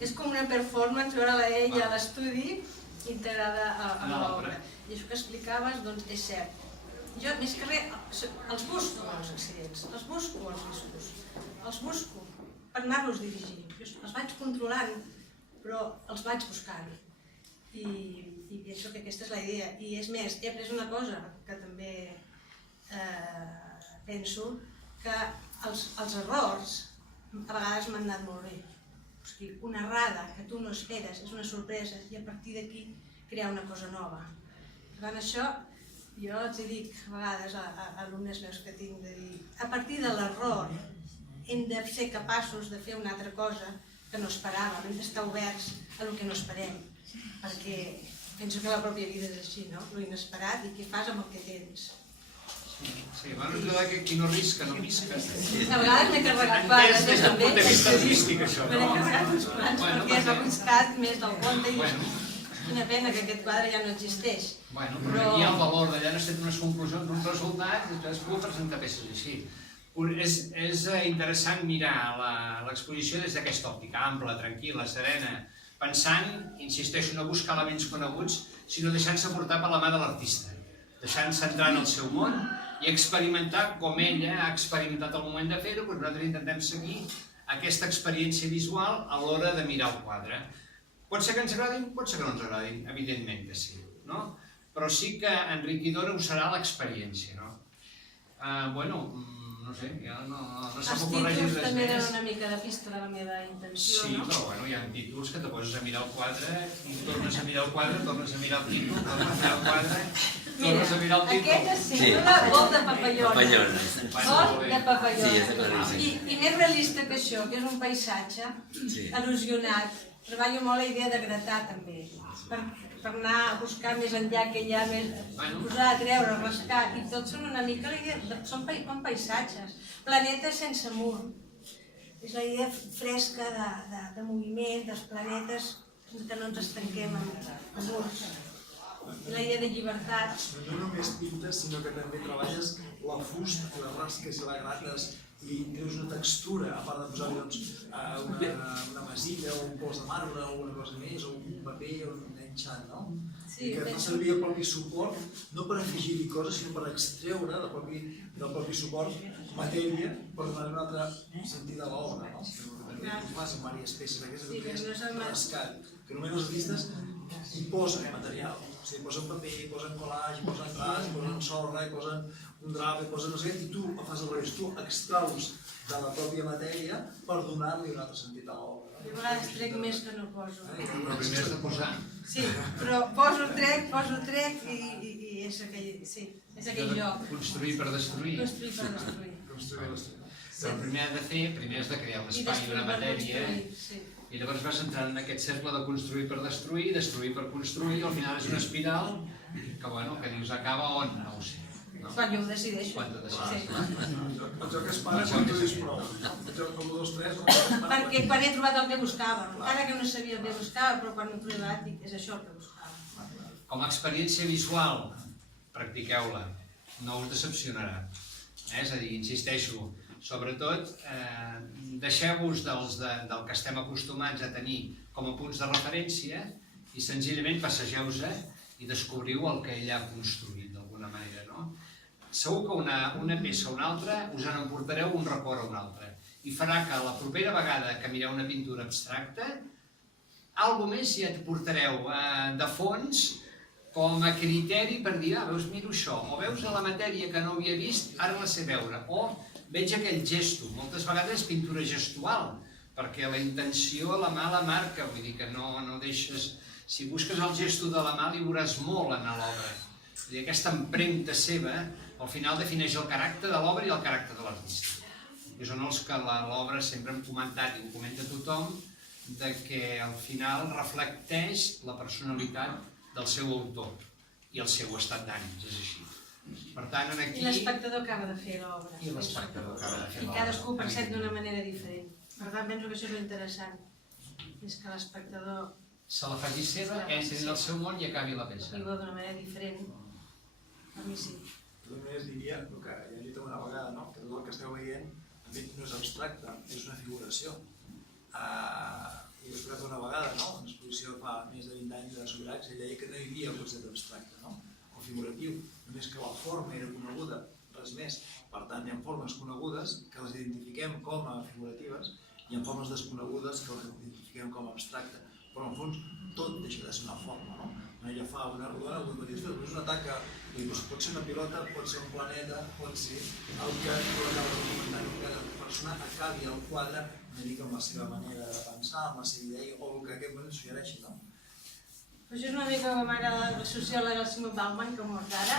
és com una performance, veure ella a l'estudi integrada a l'obra. I això que explicaves, doncs, és cert. Jo, més que res, els busco els accidents, els busco els riscos, els busco per anar-los dirigint. Els vaig controlant, però els vaig buscant. I penso que aquesta és la idea. I és més, he après una cosa que també penso, que els errors a vegades m'han anat molt bé. O sigui, una errada que tu no esperes és una sorpresa i a partir d'aquí crear una cosa nova. Per tant, això jo els dic a vegades a alumnes meus que tinc de dir, a partir de l'error hem de ser capaços de fer una altra cosa que no esperàvem, hem d'estar oberts a el que no esperem, perquè penso que la pròpia vida és així, no? Lo inesperat i què fas amb el que tens. Sí, bueno, és veritat que qui no risca, no pisca. A vegades m'he carregat pares, des del punt de vista artístic, això, no? M'he carregat uns plans perquè és arriscat més del compte i quina pena que aquest quadre ja no existeix. Bueno, però aquí hi ha el valor d'allà, no estem unes conclusions, uns resultats, i després puc presentar peces així. És interessant mirar l'exposició des d'aquesta òptica, ampla, tranquil·la, serena, pensant, insisteixo, no buscar elements coneguts, sinó deixant-se portar per la mà de l'artista, deixant-se entrar en el seu món i experimentar com ella ha experimentat el moment de fer-ho, doncs nosaltres intentem seguir aquesta experiència visual a l'hora de mirar el quadre. Pot ser que ens agradin, pot ser que no ens agradin, evidentment que sí, no? Però sí que enriquidora ho serà l'experiència, no? Bueno, no sé, ja no se m'ocorreix res més. Els títols també donen una mica de pista de la meva intenció, no? Sí, però bueno, hi ha títols que te poses a mirar el quadre i tornes a mirar el quadre, tornes a mirar el títol, tornes a mirar el quadre, tornes a mirar el títol. Aquesta sí, una vol de papallona. Vol de papallona. I més realista que això, que és un paisatge erosionat. Treballo molt la idea de gratar també, per anar a buscar més enllà que hi ha més, posar, treure, rascar, i tot són una mica la idea, són paisatges, planetes sense mur. És la idea fresca de moviment, dels planetes, que no ens estanquem en murs. La idea de llibertat. No només pintes, sinó que també treballes la fusta, les rasques i la grates, i treus una textura, a part de posar-hi una masilla o un pols de marbre o una cosa més, o un paper o un enxat, no? I que fa servir el propi suport, no per afegir-hi coses, sinó per extreure del propi suport matèria per donar un altre sentit a l'obra, no? Ho fas amb diverses peces, aquesta que és rascat, que només els artistes hi posen material. O sigui, posen paper, posen collage, posen gras, posen sorra, posen un drap, posen no sé què, i tu fas al revés, tu extraus de la pròpia matèria per donar-li un altre sentit a l'obra. Jo a vegades trec més que no poso. Però primer has de posar. Sí, però poso, trec i és aquell joc. Construir per destruir. Construir per destruir. Però el primer has de crear un espai i una matèria, i llavors vas entrant en aquest cercle de construir per destruir per construir, i al final és una espiral que dius acaba on, no ho sé. Quan jo ho decideixo. Quan tu decideixes. El joc es para quan tu dius prou. El joc com 2, 3... Perquè quan he trobat el que buscava, encara que no sabia el que buscava, però quan ho he trobat dic, és això el que buscava. Com a experiència visual, practiqueu-la, no us decepcionarà. És a dir, insisteixo, sobretot deixeu-vos del que estem acostumats a tenir com a punts de referència i senzillament passegeu-se i descobriu el que ella ha construït d'alguna manera, no? Segur que una peça o una altra us en emportareu un record a una altra i farà que la propera vegada que mireu una pintura abstracta alguna més ja et portareu de fons com a criteri per dir, veus, miro això, o veus la matèria que no havia vist, ara la sé veure, o veig aquell gesto, moltes vegades és pintura gestual, perquè la intenció a la mà la marca, vull dir que no deixes... Si busques el gesto de la mà li veuràs molt en l'obra. Vull dir, aquesta empremta seva al final defineix el caràcter de l'obra i el caràcter de l'artista. I són els que l'obra sempre hem comentat i ho comenta tothom, de que al final reflecteix la personalitat del seu autor i el seu estat d'ànims, és així. Per tant, aquí... I l'espectador acaba de fer l'obra. I l'espectador acaba de fer l'obra. I cadascú ho percep d'una manera diferent. Per tant, penso que això és interessant. És que l'espectador... Se la faci seva, entri en el seu món i acabi la peça. Viu d'una manera diferent. Per mi sí. Jo només diria, el que ja he dit una vegada, no? Que tot el que esteu veient no és abstracte, és una figuració. I traducció fa més de 20 anys de Subirachs, ell deia que no hi havia concepte abstracte, no? O figuratiu, només que la forma era coneguda, res més. Per tant, hi ha formes conegudes que les identifiquem com a figuratives i hi ha formes desconegudes que les identifiquem com a abstracte. Però, en fons, tot deixa de ser una forma, no? Ella fa una rodona, avui va dir, és una taca, pot ser una pilota, pot ser un planeta, pot ser el que tu acabes de comentar, que cada persona acabi el quadre una mica amb la seva manera de pensar, amb la seva idea o el que en aquest moment suggereixi, no? Això és una mica com ara la sociòloga Simone Bauman, que mort ara.